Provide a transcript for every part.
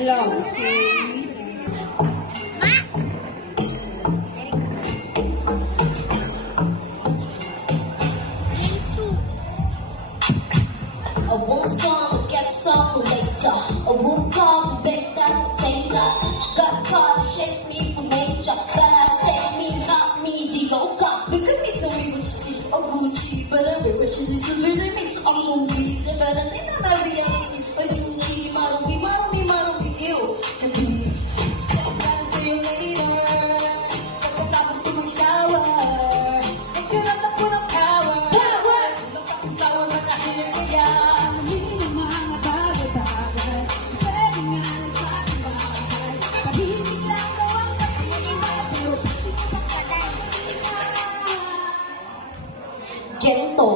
Hello. I want some, get some later. I woke up, baked that potato. Got caught, shake me for major. Gotta stay me, not mediocre. We could get away with shit or Gucci, but every question this was really me. I'm gonna be different, and they not my reality. But you see, model me, you. And be, gotta see you later. Got the flowers to my shower. Get you up for the power. Look at the sour, but I hear ya. Gento.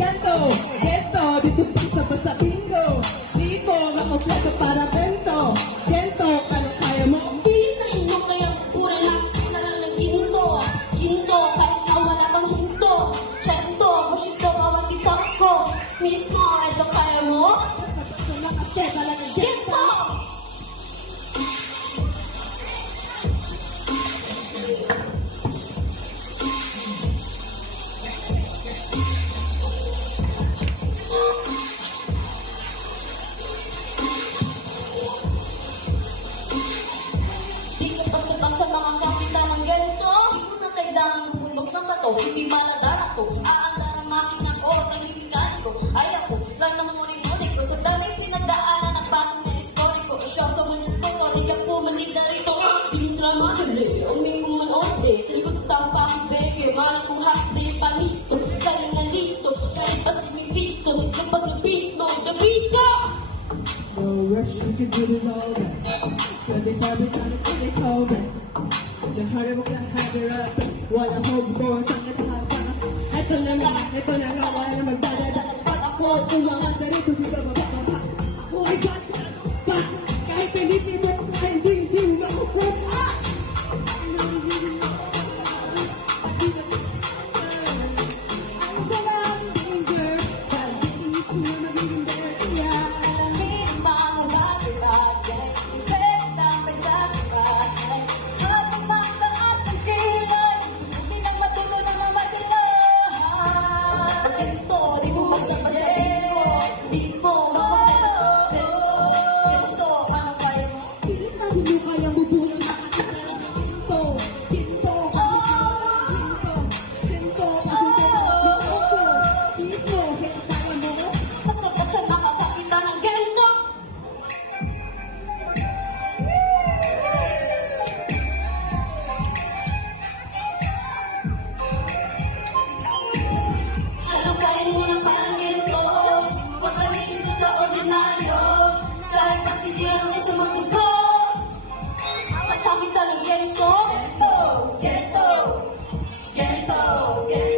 Gento, dito basta-basta bingo. Di mo makompleto para bento. Gento, ano kaya mo? Pilitin mo kaya pura lang na lang ng ginto. Ginto, kahit na wala pang hinto. Gento, masyito, bawat ito ko. Mismo, ito kaya mo? Basta-basta lang kasi talagang gento. Gento! Di ko basta-basta mga kapita ng ganito. Di ko na kailangan bumundok ng bato. Hindi maladarak to. Aanda ng makina ko, nalilikan ko. Ayaw ko, lang ng muni-muni ko. Sa dami pinagdaanan ng batong na historiko. Siya ko man just ko, di ka pumalig na rito. Tinitra madali, umingo man onde. Sa likod ng pakibeke, mahal kong hapde, panisto. Galing na listo, kahit pa si Mephisto. Yung pag-ibis mo, the beast ko! No rush, we can do this all day. 24 time until they call me. The harder mo lang hagirap. Wala hope ko ang sangat hapa. Ito na nga, wala na magdadada. At ako, tumangan na rito sa baba. Oh my God, pa! Kahit pilitin mo, hindi makukuha. Ang walang danger, dahil hindi ko na magiging bertiya. Hindi kaya bubulang nakakita ng ginto. Ginto, ginto, ginto, mismo, kaya kaya mo. Basta-basta makakakita ng ganito. Ano kaya mo na parang ganito? Huwag kami hindi sa ordinaryo. Kahit pasidihan niya sa magdugo. Makakita ng ganito. Gento, gento, gento, gento.